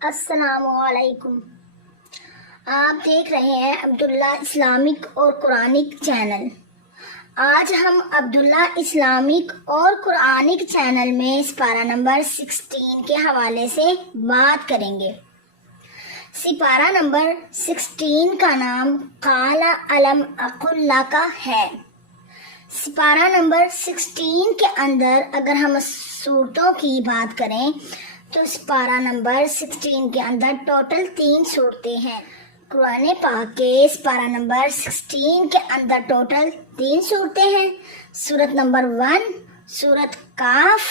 السلام علیکم۔ آپ دیکھ رہے ہیں عبداللہ اسلامک اور قرآنک چینل۔ آج ہم عبداللہ اسلامک اور قرآنک چینل میں سپارہ نمبر 16 کے حوالے سے بات کریں گے۔ سپارہ نمبر 16 کا نام قال الم اقل لک ہے۔ سپارہ نمبر 16 کے اندر اگر ہم صورتوں کی بات کریں تو سپارہ نمبر 16 کے اندر ٹوٹل 3 صورتیں ہیں۔ قرآن پاک کے سپارہ نمبر 16 کے اندر ٹوٹل 3 صورتیں ہیں۔ سورت نمبر 1 سورت کاف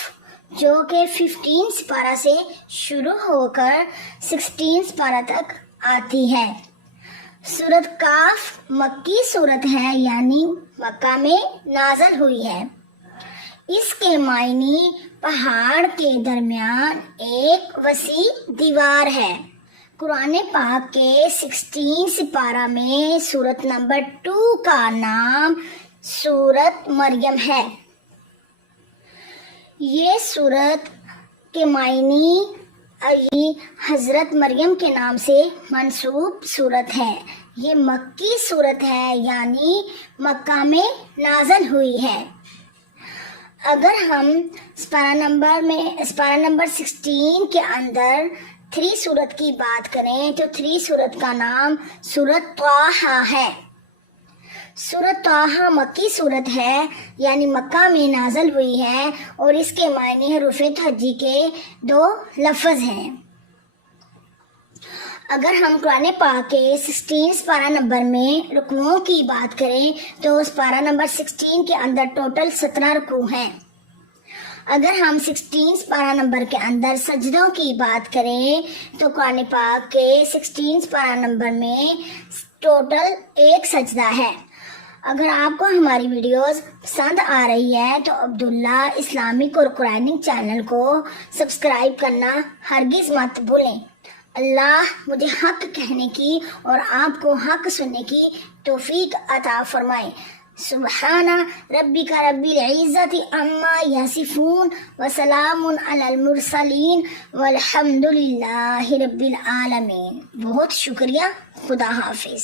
جو کہ 15 سپارہ سے شروع ہو کر 16 سپارہ تک آتی ہے۔ سورت کاف مکی صورت ہے، یعنی مکہ میں نازل ہوئی ہے۔ اس کے معنی پہاڑ کے درمیان ایک وسیع دیوار ہے۔ قرآن پاک کے 16 سپارہ میں سورت نمبر 2 کا نام سورت مریم ہے۔ یہ سورت کے معنی حضرت مریم کے نام سے منسوب سورت ہے۔ یہ مکی سورت ہے، یعنی مکہ میں نازل ہوئی ہے۔ اگر ہم سپارہ نمبر 16 کے اندر 3 سورت کی بات کریں تو 3 سورت کا نام سورت طٰہٰ ہے۔ سورت طٰہٰ مکی صورت ہے، یعنی مکہ میں نازل ہوئی ہے، اور اس کے معنی حروف تہجی کے 2 لفظ ہیں۔ اگر ہم قرآن پاک کے 16 سپارہ نمبر میں رکوعوں کی بات کریں تو سپارہ نمبر 16 کے اندر ٹوٹل 17 رکوع ہیں۔ اگر ہم 16 سپارہ نمبر کے اندر سجدوں کی بات کریں تو قرآن پاک کے 16 سپارہ نمبر میں ٹوٹل 1 سجدہ ہے۔ اگر آپ کو ہماری ویڈیوز پسند آ رہی ہے تو عبداللہ اسلامک اور قرآنک چینل کو سبسکرائب کرنا ہرگز مت بھولیں۔ اللہ مجھے حق کہنے کی اور آپ کو حق سننے کی توفیق عطا فرمائے۔ سبحان ربک رب العزت عما یصفون وسلام علی المرسلین والحمد للہ رب العالمین۔ بہت شکریہ۔ خدا حافظ۔